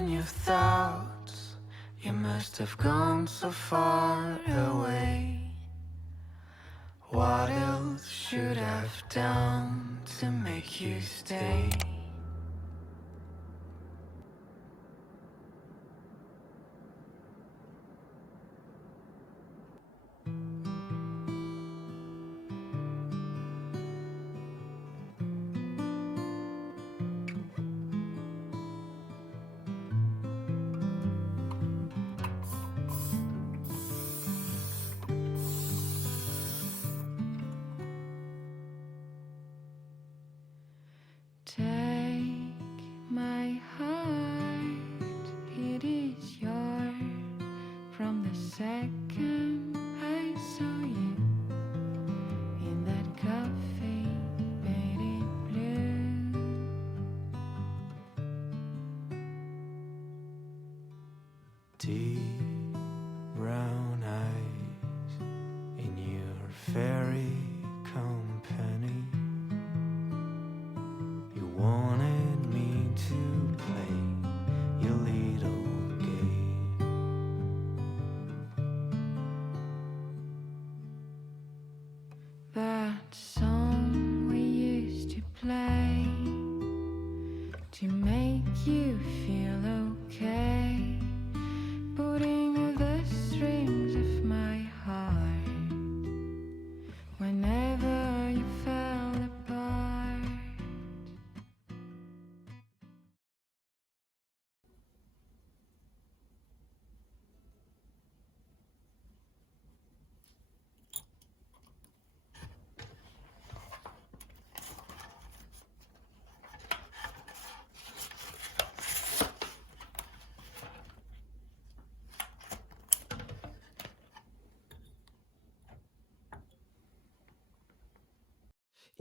in your thoughts. You must have gone so far away. What else should I've done to make you stay? Take my heart, it is yours. From the second I saw you in that cafe, painted blue. Deep brown eyes in your fairy company. You wanted me to play your little game. That song we used to play to make you feel okay, putting the strings of my heart whenever you fell apart.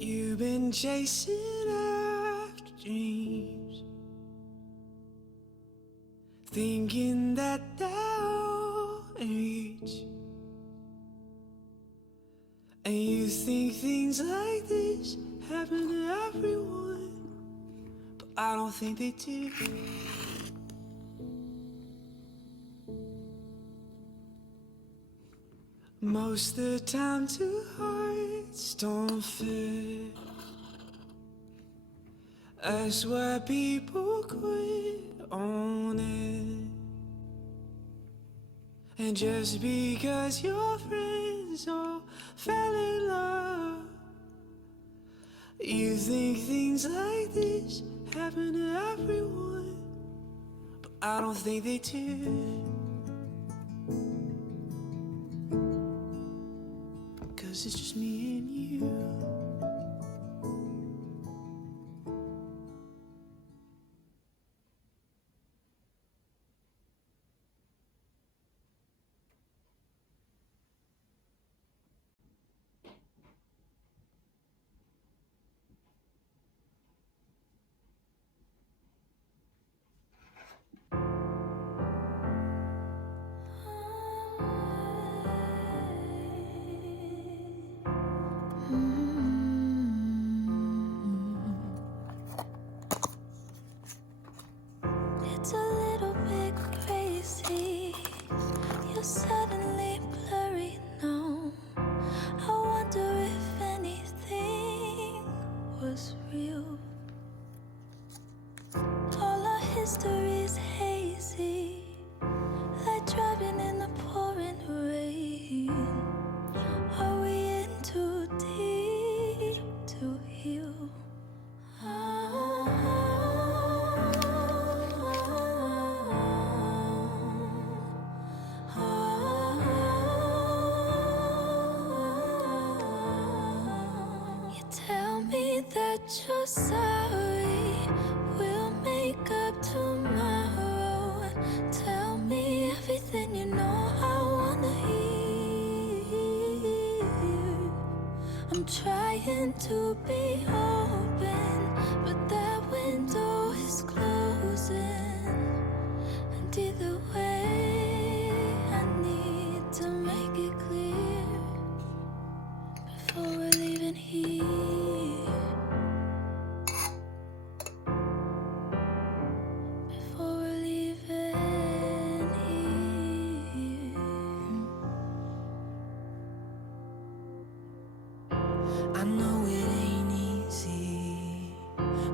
You've been chasing after dreams, thinking that they'll reach. And you think things like this happen to everyone, but I don't think they do. Most of the time two hearts don't fit. That's why people quit on it. And just because your friends all fell in love, you think things like this happen to everyone, but I don't think they do. 'Cause it's just me and you. It's a little bit crazy. You're suddenly blurry now. I wonder if anything was real. All our history's hazy, like driving in the pouring rain. Are we in too deep to heal? You tell me that you're sorry, we'll make up tomorrow. Tell me everything you know I wanna hear. I'm trying to be open, but that window is closing. And either way, I need to make it clear before we're leaving here. Before we're leaving. I know it ain't easy,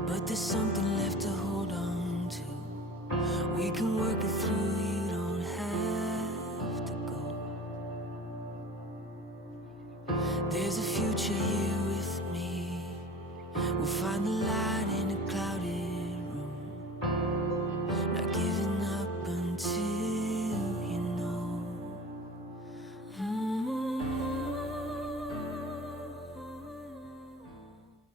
but there's something left to hold on to. We can work it through, you don't have to go. There's a future here with me. We'll find the light in a clouded